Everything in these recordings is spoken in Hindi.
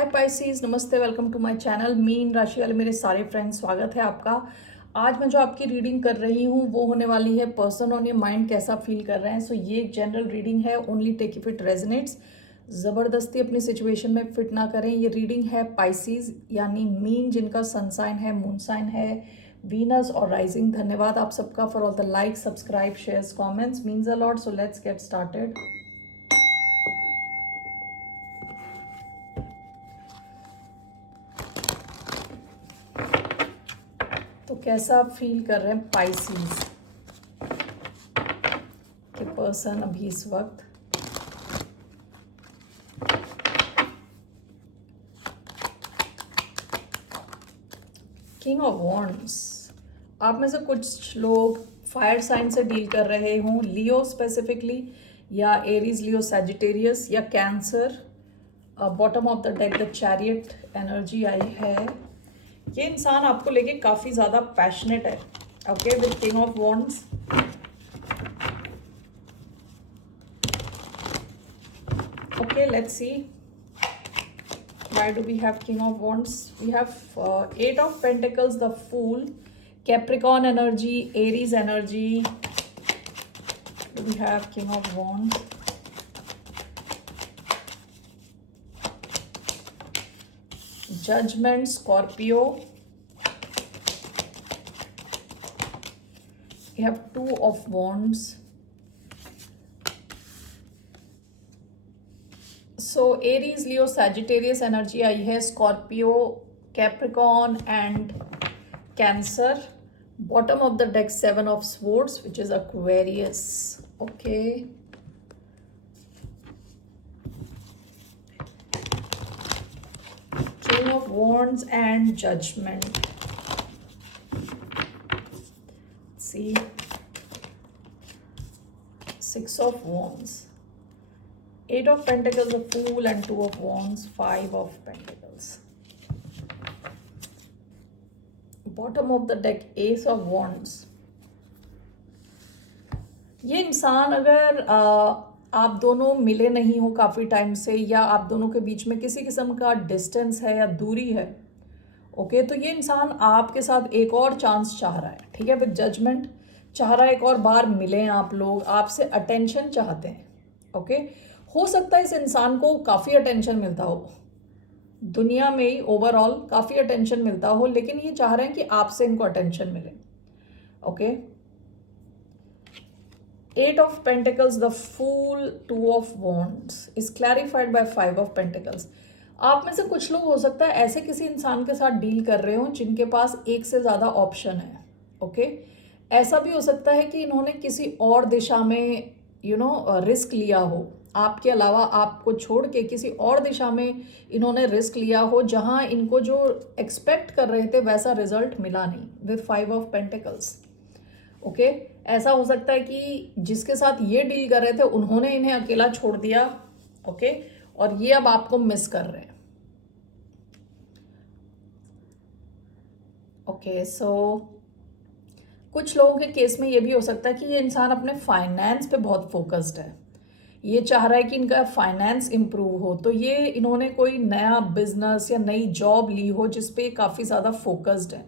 हाय पाइसीज, नमस्ते, वेलकम टू माय चैनल। मीन राशि वाले मेरे सारे फ्रेंड्स, स्वागत है आपका। आज मैं जो आपकी रीडिंग कर रही हूँ वो होने वाली है पर्सन ऑन योर माइंड कैसा फील कर रहे हैं। सो ये एक जनरल रीडिंग है, only take if it resonates. ज़बरदस्ती अपनी सिचुएशन में फिट ना करें। ये रीडिंग है पाइसीज यानी मीन, जिनका सन साइन है, मून साइन है, वीनस और राइजिंग। धन्यवाद आप सबका for all the like, subscribe, shares, comments, means a lot. So let's get started. तो कैसा फील कर रहे हैं पाइसीज के पर्सन अभी इस वक्त। King of wands. आप में से कुछ लोग फायर साइन से डील कर रहे हों, लियो स्पेसिफिकली, या एरीज, लियो, सैजिटेरियस या Cancer. Bottom of the deck the chariot energy आई है। ये इंसान आपको लेके काफ़ी ज़्यादा पैशनेट है। Okay, with king of wands. Okay, let's see why do we have king of wands. We have eight of pentacles, the fool, capricorn energy, aries energy. We have king of wands, judgment, scorpio. We have two of wands. So Aries, Leo, Sagittarius energy आई है, Scorpio, Capricorn and Cancer. Bottom of the deck seven of swords which is Aquarius. Okay, king of wands and judgement. See, six of wands, eight of pentacles, a fool, and two of wands, five of pentacles. Bottom of the deck, ace of wands. ये इंसान अगर आप दोनों मिले नहीं हो काफ़ी टाइम से, या आप दोनों के बीच में किसी किस्म का डिस्टेंस है या दूरी है, ओके, तो ये इंसान आपके साथ एक और चांस चाह रहा है। ठीक है, विद जजमेंट चाह रहा है एक और बार मिलें आप लोग, आपसे अटेंशन चाहते हैं। ओके, हो सकता है इस इंसान को काफ़ी अटेंशन मिलता हो दुनिया में ही, ओवरऑल काफ़ी अटेंशन मिलता हो, लेकिन ये चाह रहे हैं कि आपसे इनको अटेंशन मिले। Okay, eight of pentacles, the fool, two of wands is clarified by five of pentacles. आप में से कुछ लोग हो सकता है ऐसे किसी इंसान के साथ डील कर रहे हो जिनके पास एक से ज़्यादा ऑप्शन है। ओके, ऐसा भी हो सकता है कि इन्होंने किसी और दिशा में रिस्क लिया हो, आपके अलावा आपको छोड़ के किसी और दिशा में इन्होंने रिस्क लिया हो, जहां इनको जो एक्सपेक्ट कर रहे थे वैसा रिजल्ट मिला नहीं, with five of pentacles. Okay, ऐसा हो सकता है कि जिसके साथ ये डील कर रहे थे उन्होंने इन्हें अकेला छोड़ दिया। ओके, और ये अब आपको मिस कर रहे हैं। ओके, सो कुछ लोगों के केस में ये भी हो सकता है कि ये इंसान अपने फाइनेंस पे बहुत फोकस्ड है। ये चाह रहा है कि इनका फाइनेंस इम्प्रूव हो, तो ये इन्होंने कोई नया बिजनेस या नई जॉब ली हो जिस पे काफ़ी ज़्यादा फोकस्ड है,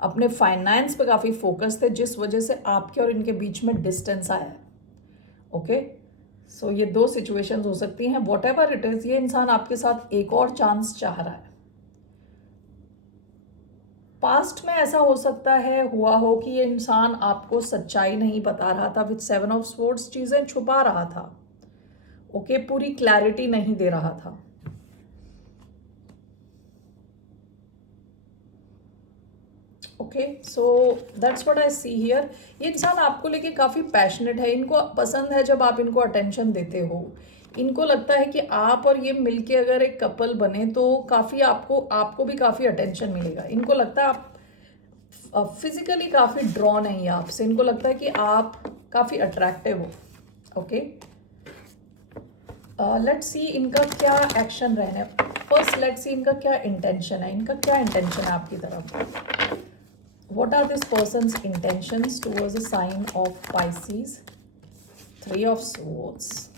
अपने फाइनेंस पे काफ़ी फोकस्ड थे, जिस वजह से आपके और इनके बीच में डिस्टेंस आया है। ओके, सो ये दो सिचुएशंस हो सकती हैं। वॉट एवर इट इज़, ये इंसान आपके साथ एक और चांस चाह रहा है। पास्ट में ऐसा हो सकता है हुआ हो कि ये इंसान आपको सच्चाई नहीं बता रहा था, विद सेवन ऑफ स्वॉर्ड्स चीज़ें छुपा रहा था। ओके, पूरी क्लैरिटी नहीं दे रहा था। Okay, so that's what I see here. ये इंसान आपको लेके काफ़ी पैशनेट है, इनको पसंद है जब आप इनको अटेंशन देते हो। इनको लगता है कि आप और ये मिलके अगर एक कपल बने तो काफ़ी आपको भी काफ़ी अटेंशन मिलेगा। इनको लगता है आप फिजिकली काफ़ी ड्रॉन है आपसे, इनको लगता है कि आप काफ़ी अट्रैक्टिव हो। ओके, लेट्स सी इनका क्या एक्शन रहने। फर्स्ट लेट्स सी इनका क्या इंटेंशन है, इनका क्या इंटेंशन है आपकी तरफ। What are this person's intentions towards the sign of Pisces. Three of swords,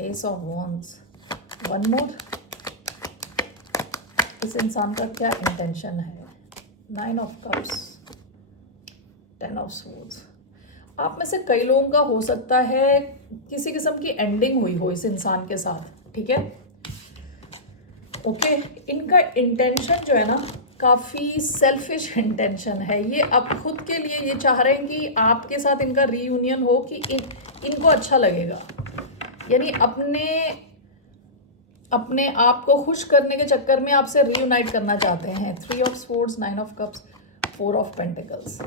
ace of wands, one more, इस इंसान का क्या इंटेंशन है? 9 ऑफ कप्स, 10 ऑफ स्वॉर्ड्स। आप में से कई लोगों का हो सकता है किसी किस्म की एंडिंग हुई हो इस इंसान के साथ, ठीक है? ओके, इनका इंटेंशन जो है ना काफ़ी सेल्फिश इंटेंशन है। ये अब खुद के लिए ये चाह रहे हैं कि आपके साथ इनका रीयूनियन हो कि इनको अच्छा लगेगा, यानी अपने आप को खुश करने के चक्कर में आपसे रीयूनाइट करना चाहते हैं। 3 of swords, 9 of cups, 4 of pentacles,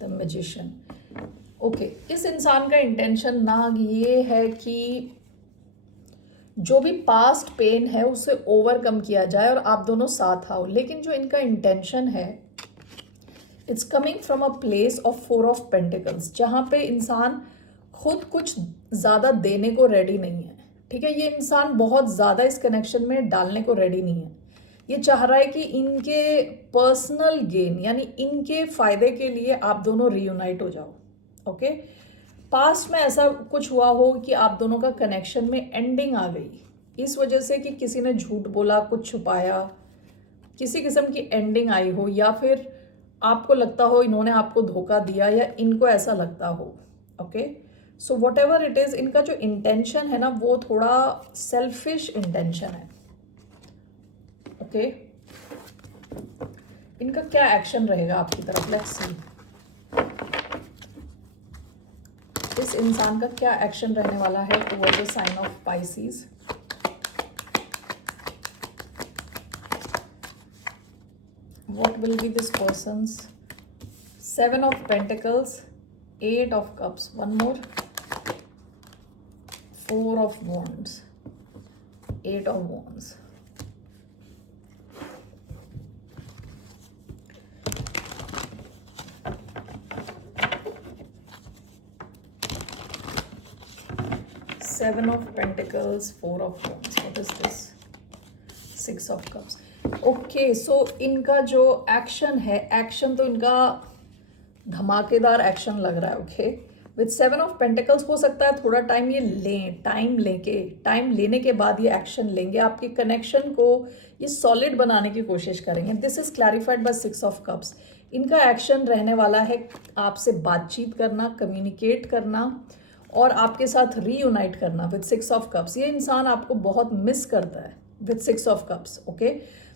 the magician. Okay, इस इंसान का इंटेंशन ना ये है कि जो भी पास्ट पेन है उसे ओवरकम किया जाए और आप दोनों साथ आओ, लेकिन जो इनका इंटेंशन है it's coming from a place of 4 of pentacles, जहाँ पे इंसान खुद कुछ ज़्यादा देने को रेडी नहीं है, ठीक है? ये इंसान बहुत ज़्यादा इस कनेक्शन में डालने को रेडी नहीं है। ये चाह रहा है कि इनके पर्सनल गेन यानी इनके फ़ायदे के लिए आप दोनों रीयूनाइट हो जाओ। ओके, पास्ट में ऐसा कुछ हुआ हो कि आप दोनों का कनेक्शन में एंडिंग आ गई इस वजह से कि किसी ने झूठ बोला, कुछ छुपाया, किसी किस्म की एंडिंग आई हो, या फिर आपको लगता हो इन्होंने आपको धोखा दिया या इनको ऐसा लगता हो। Okay, so what ever it is, इनका जो इंटेंशन है ना वो थोड़ा सेल्फिश इंटेंशन है। ओके, इनका क्या एक्शन रहेगा आपकी तरफ? लेट्स सी इस इंसान का क्या एक्शन रहने वाला है towards the sign of Pisces. What will be this person's? 7 of Pentacles, 8 of Cups, one more, 4 of Wands, 8 of Wands. Seven of Pentacles, 4 of Wands. What is this? 6 of Cups. Okay, सो इनका जो एक्शन है, एक्शन तो इनका धमाकेदार एक्शन लग रहा है। ओके, विथ 7 ऑफ पेंटिकल्स हो सकता है थोड़ा टाइम ये लें, टाइम लेने के बाद ये एक्शन लेंगे, आपके कनेक्शन को ये सॉलिड बनाने की कोशिश करेंगे। This is clarified by 6 of cups. इनका एक्शन रहने वाला है आपसे बातचीत करना, कम्युनिकेट करना और आपके साथ रीयूनाइट करना विथ 6 ऑफ कप्स। ये इंसान आपको बहुत मिस करता है विथ 6 ऑफ कप्स। ओके,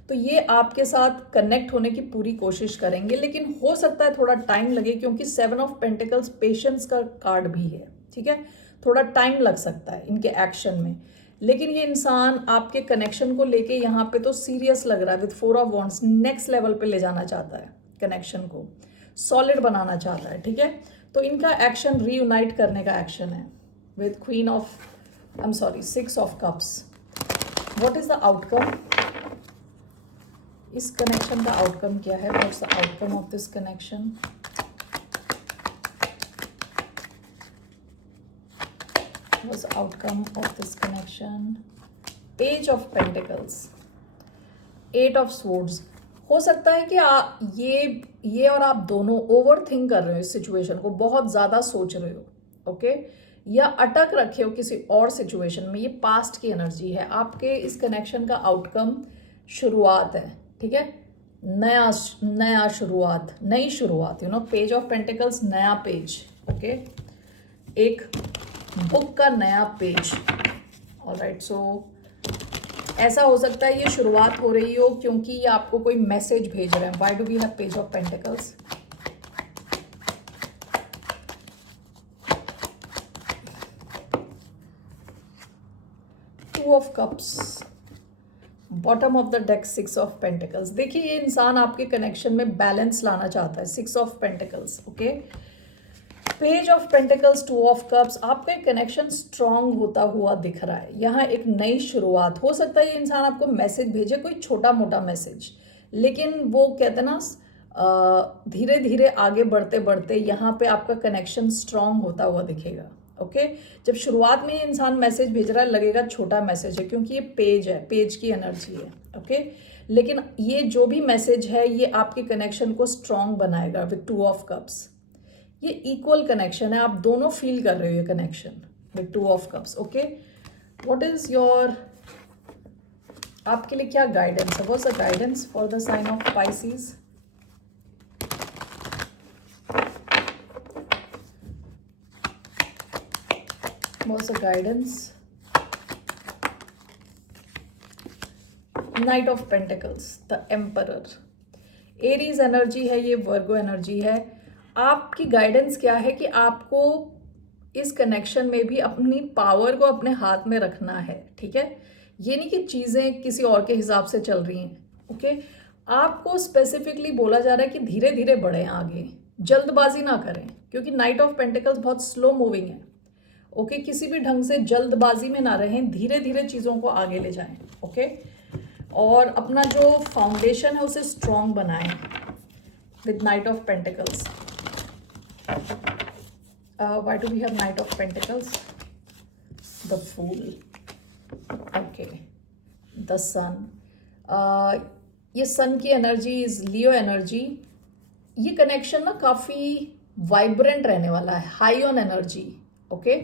तो ये आपके साथ कनेक्ट होने की पूरी कोशिश करेंगे, लेकिन हो सकता है थोड़ा टाइम लगे क्योंकि 7 ऑफ पेंटिकल्स पेशेंस का कार्ड भी है, ठीक है? थोड़ा टाइम लग सकता है इनके एक्शन में, लेकिन ये इंसान आपके कनेक्शन को लेके यहाँ पे तो सीरियस लग रहा है। With 4 of wands next level पे ले जाना चाहता है, कनेक्शन को सॉलिड बनाना चाहता है, ठीक है? तो इनका एक्शन रीयूनाइट करने का एक्शन है with queen of 6 of cups. What is the outcome? इस कनेक्शन का आउटकम क्या है? What's the outcome of this connection? What's the outcome of this connection? Page of pentacles, 8 of swords. हो सकता है कि ये और आप दोनों ओवर थिंक कर रहे हो इस सिचुएशन को, बहुत ज़्यादा सोच रहे हो। ओके, या अटक रखे हो किसी और सिचुएशन में। ये पास्ट की एनर्जी है। आपके इस कनेक्शन का आउटकम शुरुआत है, ठीक है? नया शुरुआत, नई शुरुआत, पेज ऑफ पेंटिकल्स, नया पेज। ओके, एक बुक का नया पेज। ऑलराइट, सो ऐसा हो सकता है ये शुरुआत हो रही हो क्योंकि ये आपको कोई मैसेज भेज रहे हैं। Why do we have page of pentacles? Two of cups, bottom of the deck 6 of pentacles. देखिए, ये इंसान आपके कनेक्शन में बैलेंस लाना चाहता है। 6 of pentacles, okay, page of pentacles, 2 of cups. आपका कनेक्शन स्ट्रांग होता हुआ दिख रहा है। यहाँ एक नई शुरुआत हो सकता है। ये इंसान आपको मैसेज भेजे, कोई छोटा मोटा मैसेज, लेकिन वो कहते हैं ना धीरे धीरे आगे बढ़ते बढ़ते यहाँ पे आपका कनेक्शन स्ट्रांग होता हुआ दिखेगा। ओके, जब शुरुआत में ये इंसान मैसेज भेज रहा है लगेगा छोटा मैसेज है क्योंकि ये पेज है, पेज की एनर्जी है। ओके, लेकिन ये जो भी मैसेज है ये आपके कनेक्शन को स्ट्रांग बनाएगा विथ 2 ऑफ कप्स। ये इक्वल कनेक्शन है, आप दोनों फील कर रहे हो ये connection with 2 of cups. Okay, what is your आपके लिए क्या गाइडेंस है? What's the guidance for the sign of Pisces? What's the guidance? Knight of pentacles, the emperor, Aries energy है ये, वर्गो एनर्जी है। आपकी गाइडेंस क्या है कि आपको इस कनेक्शन में भी अपनी पावर को अपने हाथ में रखना है, ठीक है? ये नहीं कि चीज़ें किसी और के हिसाब से चल रही हैं, ओके? आपको स्पेसिफिकली बोला जा रहा है कि धीरे धीरे बढ़ें आगे, जल्दबाजी ना करें, क्योंकि नाइट ऑफ पेंटिकल्स बहुत स्लो मूविंग है, ओके? किसी भी ढंग से जल्दबाजी में ना रहें, धीरे धीरे चीज़ों को आगे ले जाएं, ओके? और अपना जो फाउंडेशन है उसे स्ट्रॉन्ग बनाएं with night of pentacles. Why do we have Knight of Pentacles? The Fool. Okay. The Sun. ये सन की एनर्जी इज लियो एनर्जी। ये कनेक्शन ना काफ़ी वाइब्रेंट रहने वाला है, high on energy, okay?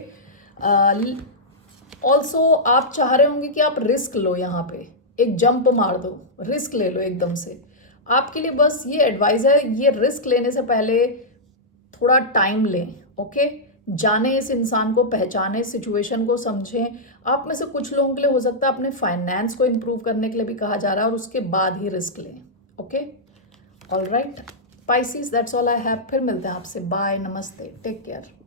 Also आप चाह रहे होंगे कि आप रिस्क लो, यहाँ पे एक जंप मार दो, रिस्क ले लो एकदम से। आपके लिए बस ये एडवाइस है, ये रिस्क लेने से पहले थोड़ा टाइम लें, ओके? जाने इस इंसान को, पहचाने, सिचुएशन को समझें। आप में से कुछ लोगों के लिए हो सकता है अपने फाइनेंस को इम्प्रूव करने के लिए भी कहा जा रहा है, और उसके बाद ही रिस्क लें, okay? All right Pisces, that's all I have. फिर मिलते हैं आपसे, बाय, नमस्ते, टेक केयर।